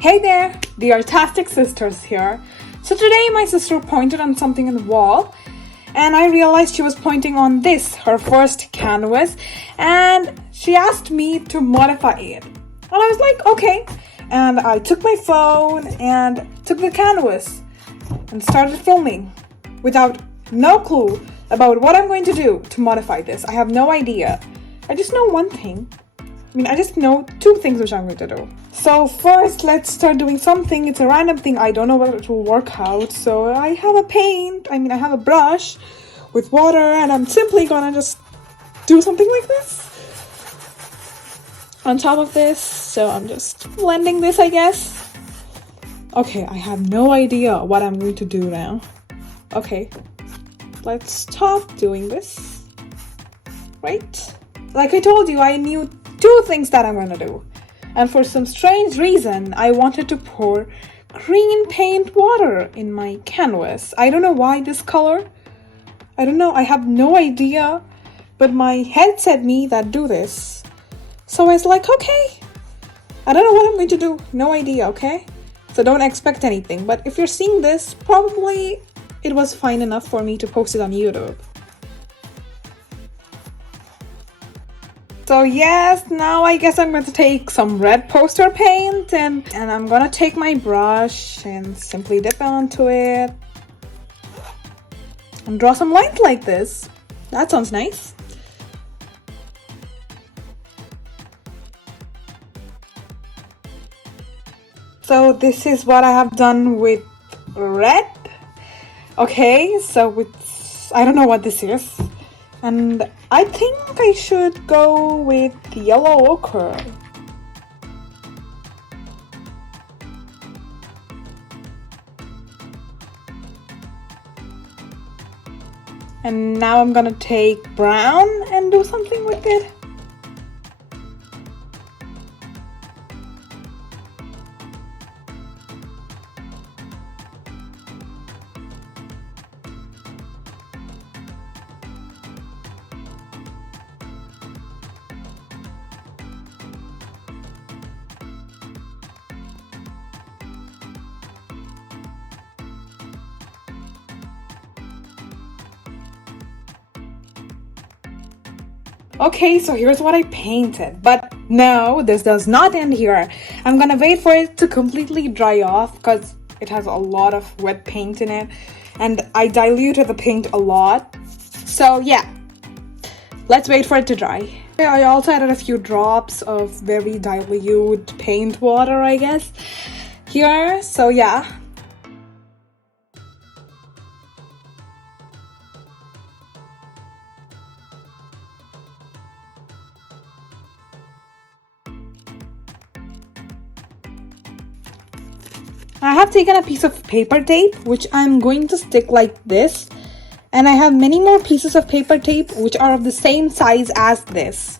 Hey there, the Art-tastic sisters here. So today my sister pointed on something on the wall and I realized she was pointing on this, her first canvas, and she asked me to modify it. And I was like, okay. And I took my phone and took the canvas and started filming without no clue about what I'm going to do to modify this. I have no idea. I just know one thing. I just know two things which I'm going to do. So first, let's start doing something. It's a random thing. I don't know whether it will work out. So I have a paint. I have a brush with water, and I'm simply gonna just do something like this on top of this. So I'm just blending this, I guess. Okay, I have no idea what I'm going to do now. Okay, let's stop doing this. Right? Like I told you, I knew two things that I'm gonna do. And for some strange reason, I wanted to pour green paint water in my canvas. I don't know why this color. I don't know, I have no idea. But my head said me that do this. So I was like, okay. I don't know what I'm going to do. No idea, okay? So don't expect anything. But if you're seeing this, probably it was fine enough for me to post it on YouTube. So yes, now I guess I'm going to take some red poster paint and I'm going to take my brush and simply dip onto it and draw some lines like this. That sounds nice. So this is what I have done with red. Okay, so with, I don't know what this is. And I think I should go with yellow ochre. And now I'm gonna take brown and do something with it. Okay, so here's what I painted, but no, this does not end here. I'm gonna wait for it to completely dry off because it has a lot of wet paint in it and I diluted the paint a lot. So yeah, let's wait for it to dry. I also added a few drops of very dilute paint water, I guess, here. So yeah. I have taken a piece of paper tape, which I'm going to stick like this. And I have many more pieces of paper tape, which are of the same size as this.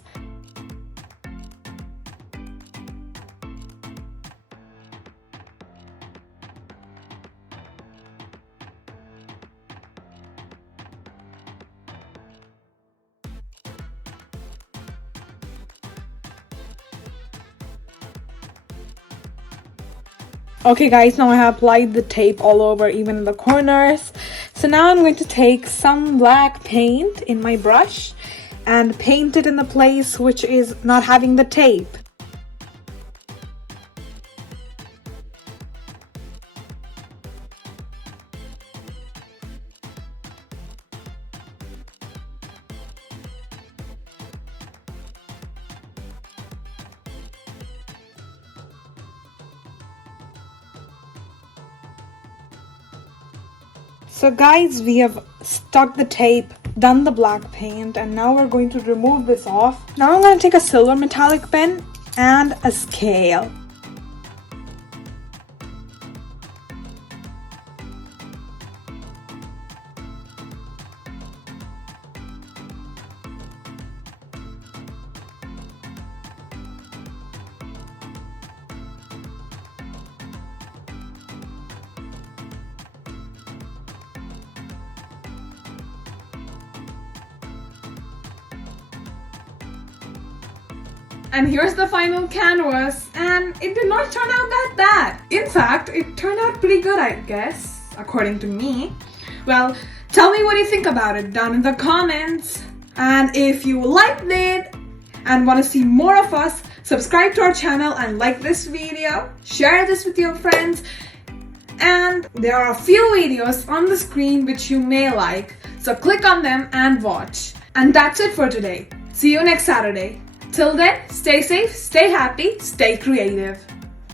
Okay guys, now I have applied the tape all over, even in the corners. So now I'm going to take some black paint in my brush and paint it in the place which is not having the tape. So guys, we have stuck the tape, done the black paint, and now we're going to remove this off. Now I'm going to take a silver metallic pen and a scale. And here's the final canvas, and and it did not turn out that bad. In fact, it turned out pretty good, I guess, according to me. Well, tell me what you think about it down in the comments. And if you liked it and want to see more of us, subscribe to our channel and like this video. Share this with your friends. And there are a few videos on the screen which you may like, so click on them and watch. And that's it for today. See you next Saturday. Till then, stay safe, stay happy, stay creative.